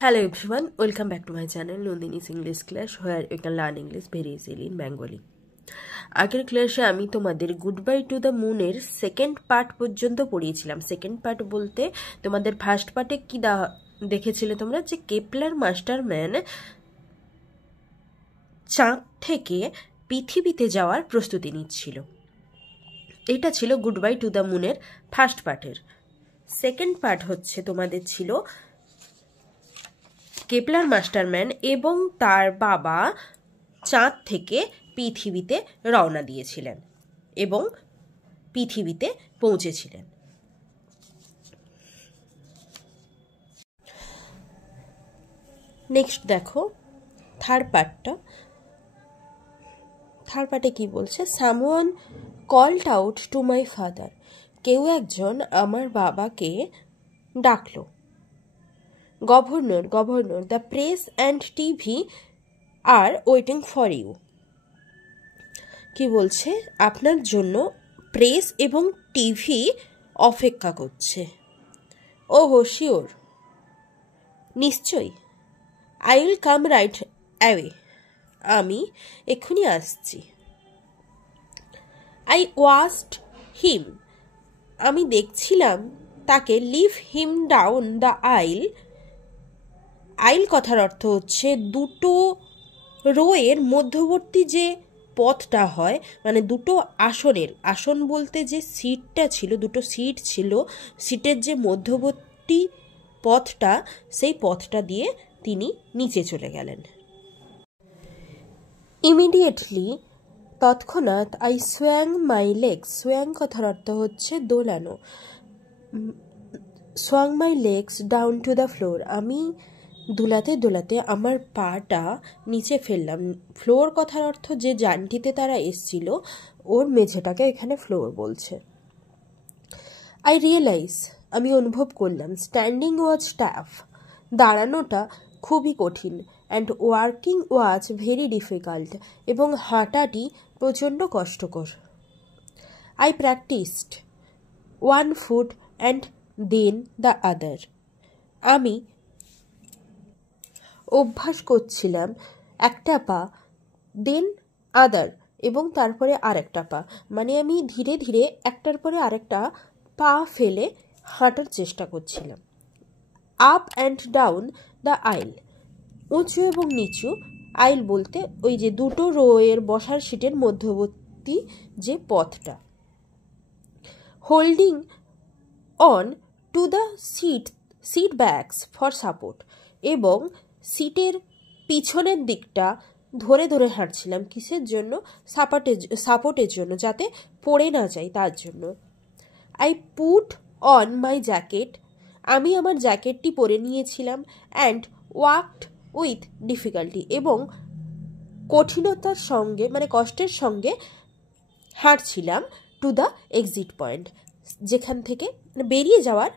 Hello everyone, welcome back to my channel Nandini's English Class where you can learn English very easily in Bengali. আগের ক্লাসে আমি তোমাদের good bye to the মুনের second part পর্যন্ত পড়িয়েছিলাম। Second part বলতে তোমাদের ফার্স্ট পার্টে কি দেখেছিলে তোমরা, যে কেপলার মাস্টারম্যান চাঁদ থেকে পৃথিবীতে যাওয়ার প্রস্তুতি নিচ্ছিল। এটা ছিল গুড বাই টু দ্য মুনের ফার্স্ট পার্টের। সেকেন্ড পার্ট হচ্ছে তোমাদের ছিল কেপলার মাস্টারম্যান এবং তার বাবা চাঁদ থেকে পৃথিবীতে রওনা দিয়েছিলেন এবং পৃথিবীতে পৌঁছেছিলেন। নেক্সট দেখো থার্ড পার্টে কি বলছে, someone called out to my father, কেউ একজন আমার বাবাকে ডাকলো। Governor the press and TV are waiting for you, কি বলছে, আপনার জন্য প্রেস এবং টিভি অপেক্ষা করছে। ওহো শিওর, নিশ্চয়ই। I will come right away, আমি এক্ষুনি আসছি। আই ওয়াচড হিম, আমি দেখছিলাম তাকে। লিভ হিম ডাউন দ্য আইল, আইল কথার অর্থ হচ্ছে দুটো রোয়ের মধ্যবর্তী যে পথটা হয়, মানে দুটো আসন বলতে যে সিটটা ছিল, দুটো সিট ছিল, সিটের যে মধ্যবর্তী পথটা, সেই পথটা দিয়ে তিনি নিচে চলে গেলেন। ইমিডিয়েটলি, তৎক্ষণাৎ, আই সোয়াং মাই লেগস, সোয়াং কথার অর্থ হচ্ছে দোলানো। Swung my legs down to the floor, আমি দোলাতে দোলাতে আমার পাটা নিচে ফেললাম। ফ্লোর কথার অর্থ যে জানটিতে তারা এসছিল ওর মেঝেটাকে এখানে ফ্লোর বলছে। আই রিয়েলাইজ, আমি অনুভব করলাম। স্ট্যান্ডিং ওয়াজ টাফ, দাঁড়ানোটা খুবই কঠিন। অ্যান্ড ওয়ার্কিং ওয়াজ ভেরি ডিফিকাল্ট, এবং হাঁটাটি প্রচণ্ড কষ্টকর। I practised one foot and then the other, আমি অভ্যাস করছিলাম একটা পা, দেন আদার, এবং তারপরে আরেকটা পা, মানে আমি ধীরে ধীরে একটার পরে আরেকটা পা ফেলে হাঁটার চেষ্টা করছিলাম। আপ অ্যান্ড ডাউন দ্য আইল, উঁচু এবং নিচু, আইল বলতে ওই যে দুটো রোয়ের বসার সিটের মধ্যবর্তী যে পথটা। Holding on to the seat backs for support, এবং সিটের পিছনের দিকটা ধরে ধরে হাঁটছিলাম। কিসের জন্য? সাপোর্টের জন্য, যাতে পড়ে না যাই তার জন্য। I put on my jacket, আমি আমার জ্যাকেটটি পরে নিয়েছিলাম। অ্যান্ড ওয়াকড উইথ ডিফিকাল্টি, এবং কঠিনতার সঙ্গে মানে কষ্টের সঙ্গে হাঁটছিলাম। টু দ্য এক্সিট পয়েন্ট, যেখান থেকে বেরিয়ে যাওয়ার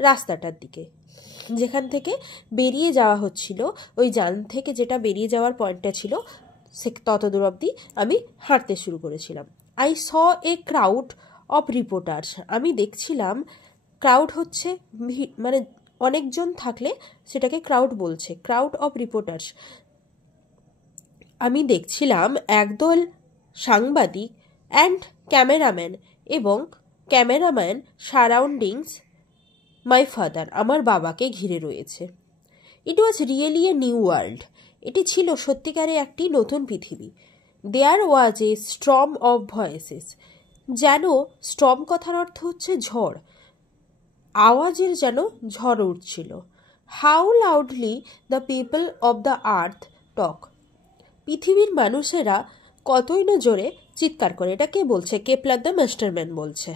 রাস্তাটার দিকে, যেখান থেকে বেরিয়ে যাওয়া হচ্ছিল, ওই জান থেকে যেটা বেরিয়ে যাওয়ার পয়েন্টটা ছিল, সে তত দূর অবধি আমি হাঁটতে শুরু করেছিলাম। I saw a crowd of reporters, আমি দেখছিলাম, ক্রাউড হচ্ছে মানে অনেকজন থাকলে সেটাকে ক্রাউড বলছে, ক্রাউড অফ রিপোর্টার্স। আমি দেখছিলাম একদল সাংবাদিক অ্যান্ড ক্যামেরাম্যান, এবং ক্যামেরাম্যান সারাউন্ডিংস মাই ফাদার, আমার বাবাকে ঘিরে রয়েছে। It was really a new world, এটি ছিল সত্যিকারে একটি নতুন পৃথিবী। There was a storm of voices, যেন স্টর্ম কথার অর্থ হচ্ছে ঝড়, আওয়াজের যেন ঝড় উঠছিল। How loudly the people of the earth talk, পৃথিবীর মানুষেরা কতই না জোরে চিৎকার করে। এটা কে বলছে? কেপলার দ্য মাস্টারম্যান বলছে।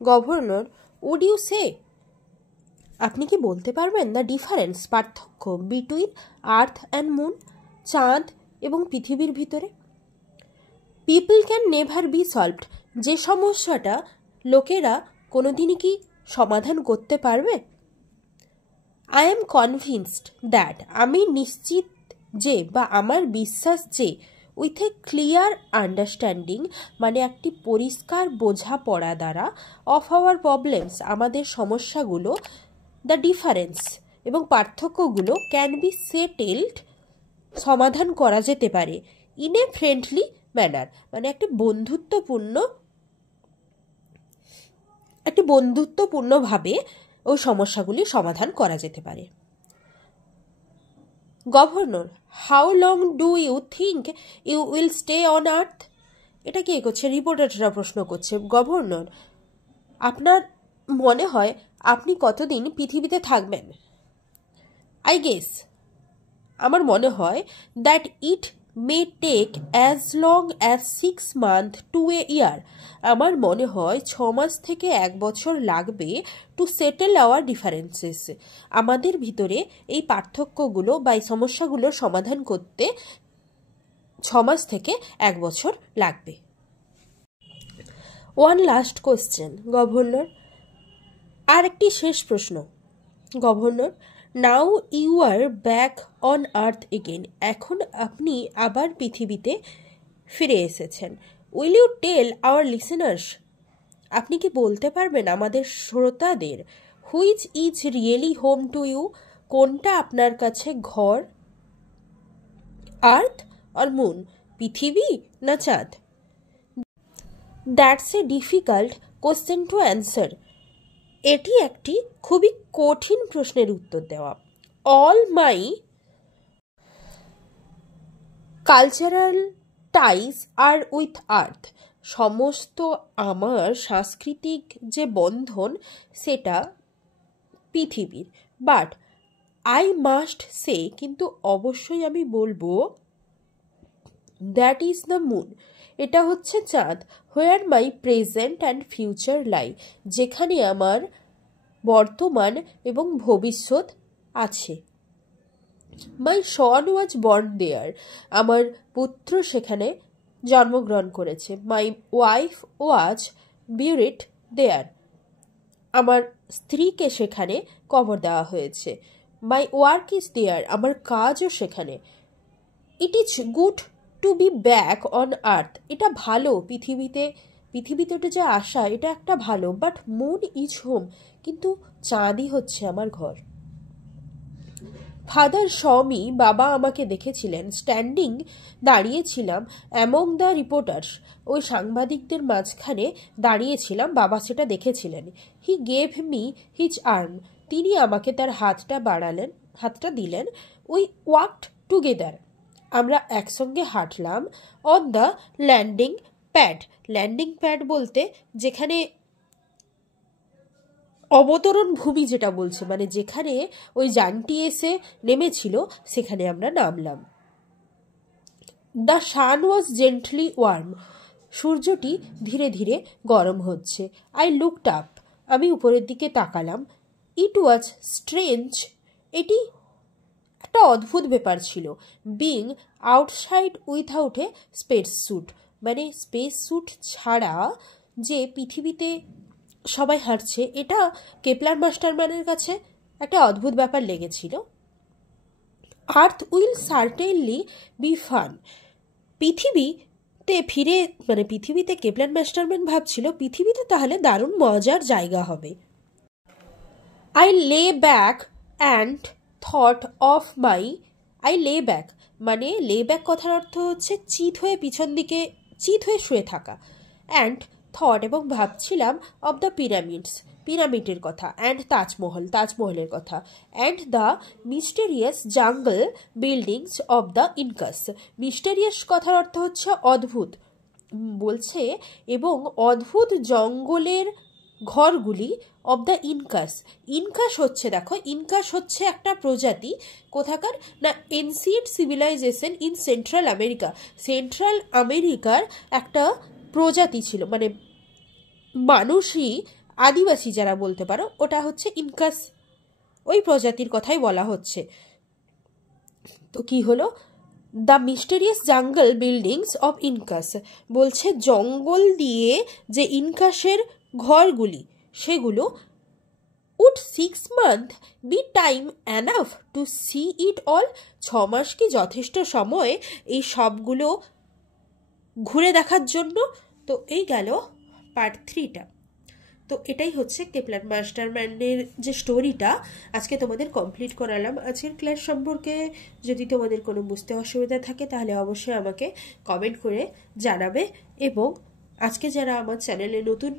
গভর্নর উড ইউ সে, আপনি কি বলতে পারবেন দ্য ডিফারেন্স, পার্থক্য, বিটুইন আর্থ অ্যান্ড মুন, চাঁদ এবং পৃথিবীর ভিতরে? People can never be solved, যে সমস্যাটা লোকেরা কোনোদিনই কি সমাধান করতে পারবে? আই এম কনভিন্সড দ্যাট, আমি নিশ্চিত যে, বা আমার বিশ্বাস যে, উইথ এ ক্লিয়ার আন্ডারস্ট্যান্ডিং মানে একটি পরিষ্কার বোঝাপড়া দ্বারা অফ আওয়ার প্রবলেমস আমাদের সমস্যাগুলো, দ্য ডিফারেন্স এবং পার্থক্যগুলো ক্যান বি সেটেলড সমাধান করা যেতে পারে ইন এ ফ্রেন্ডলি ম্যানার মানে একটি বন্ধুত্বপূর্ণভাবে ওই সমস্যাগুলি সমাধান করা যেতে পারে। Governor, how long do you think you will stay on earth? এটা কে করছে? রিপোর্টাররা প্রশ্ন করছে। গভর্নর, আপনার মনে হয় আপনি কতদিন পৃথিবীতে থাকবেন? আই গেস, আমার মনে হয় that it may take as long as 6 months to a year। আমার মনে হয় 6 মাস থেকে 1 বছর লাগবে টু সেটেল আওয়ার ডিফারেন্সেস। আমাদের ভিতরে এই পার্থক্যগুলো বা এই সমস্যাগুলোর সমাধান করতে 6 মাস থেকে 1 বছর লাগবে। ওয়ান লাস্ট কোয়েশ্চেন গভর্নর, আর একটি শেষ প্রশ্ন। Governor, now you are back on earth again. এখন আপনি আবার পৃথিবীতে ফিরে এসেছেন। Will you tell our listeners? আপনি কি বলতে পারবেন আমাদের শ্রোতাদের which is really home to you? কোনটা আপনার কাছে ঘর? আর্থ আর মুন, পৃথিবী না চাঁদ? That's a difficult question to answer. এটি একটি খুবই কঠিন প্রশ্নের উত্তর দেওয়া। All my cultural ties are with earth. সমস্ত আমার সাংস্কৃতিক যে বন্ধন সেটা পৃথিবীর। বাট আই মাস্ট সে, কিন্তু অবশ্যই আমি বলবো, দ্যাট ইজ দ্য মুন, এটা হচ্ছে চাঁদ। হোয়ার মাই প্রেজেন্ট অ্যান্ড ফিউচার লাই, যেখানে আমার বর্তমান এবং ভবিষ্যৎ আছে। মাই সন ওয়াজ বর্ন দেয়ার, আমার পুত্র সেখানে জন্মগ্রহণ করেছে। মাই ওয়াইফ ওয়াজ বিউরিড দেয়ার, আমার স্ত্রীকে সেখানে কবর দেওয়া হয়েছে। মাই ওয়ার্ক ইজ দেয়ার, আমার কাজও সেখানে। It is good to be back on earth, এটা ভালো পৃথিবীতে ওটা যে আসা এটা একটা ভালো। বাট মুন ইজ হোম, কিন্তু চাঁদই হচ্ছে আমার ঘর। ফাদার স্বামী, বাবা আমাকে দেখেছিলেন। স্ট্যান্ডিং, দাঁড়িয়েছিলাম। অ্যামং দ্য রিপোর্টার্স, ওই সাংবাদিকদের মাঝখানে দাঁড়িয়েছিলাম, বাবা সেটা দেখেছিলেন। He gave me his arm, তিনি আমাকে তার হাতটা দিলেন। উই ওয়াকড টুগেদার, আমরা একসঙ্গে হাঁটলাম। On the landing pad, landing pad বলতে যেখানে অবতরণ ভূমি যেটা বলছে, মানে যেখানে ওই যানটি এসে নেমেছিল সেখানে আমরা নামলাম। The sun was gently warm, সূর্যটি ধীরে ধীরে গরম হচ্ছে। আই লুকড আপ, আমি উপরের দিকে তাকালাম। ইট ওয়াজ স্ট্রেঞ্জ, এটি একটা অদ্ভুত ব্যাপার ছিল। বিং আউটসাইড উইথাউট এ স্পেস স্যুট, মানে স্পেস স্যুট ছাড়া যে পৃথিবীতে সবাই হাঁটছে, এটা কেপলার মাস্টারম্যানের কাছে একটা অদ্ভুত ব্যাপার লেগেছিল। আর্থ উইল সার্টেনলি বি ফান, পৃথিবীতে কেপলার মাস্টারম্যান ভাবছিল পৃথিবীতে তাহলে দারুণ মজার জায়গা হবে। আই লে back and thought of my, I লে ব্যাক মানে লে ব্যাক কথার অর্থ হচ্ছে চিত হয়ে পিছন দিকে চিত হয়ে শুয়ে থাকা। অ্যান্ড থট এবং ভাবছিলাম অব দ্য পিরামিডের কথা। অ্যান্ড তাজমহলের কথা। And the mysterious jungle buildings of the incus, mysterious কথার অর্থ হচ্ছে অদ্ভুত বলছে, এবং অদ্ভুত জঙ্গলের ঘরগুলি অব দ্য ইনকাস। ইনকাস হচ্ছে, দেখো, ইনকাস হচ্ছে একটা প্রজাতি কোথাকার না, এনসিয়েন্ট সিভিলাইজেশন ইন সেন্ট্রাল আমেরিকার একটা প্রজাতি ছিল, মানে মানুষই আদিবাসী যারা বলতে পারো, ওটা হচ্ছে ইনকাস, ওই প্রজাতির কথাই বলা হচ্ছে। তো কি হলো? The mysterious jungle buildings of Incas বলছে জঙ্গল দিয়ে যে ইনকাসের ঘরগুলি সেগুলো। Would 6 months be time enough to see it all, 6 মাস কি যথেষ্ট সময় এই সবগুলো ঘুরে দেখার জন্য। তো এই গেল পার্ট 3টা। তো এটাই হচ্ছে কেপলার মাস্টারমাইন্ডের যে স্টোরিটা আজকে তোমাদের কমপ্লিট করালাম। আজকের ক্লাস সম্পর্কে যদি তোমাদের কোনো বুঝতে অসুবিধা থাকে তাহলে অবশ্যই আমাকে কমেন্ট করে জানাবে। এবং আজকে যারা আমার চ্যানেলে নতুন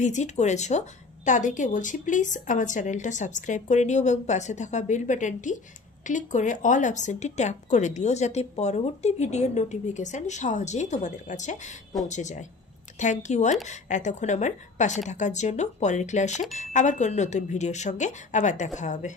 ভিজিট করেছো তাদেরকে বলছি প্লিজ আমার চ্যানেলটা সাবস্ক্রাইব করে নিও এবং পাশে থাকা বেল বাটনটি ক্লিক করে অল অপশনটি ট্যাপ করে দিও, যাতে পরবর্তী ভিডিওর নোটিফিকেশান সহজেই তোমাদের কাছে পৌঁছে যায়। থ্যাংক ইউ অল এতক্ষণ আমার পাশে থাকার জন্য। পরের ক্লাসে আবার কোনো নতুন ভিডিওর সঙ্গে আবার দেখা হবে।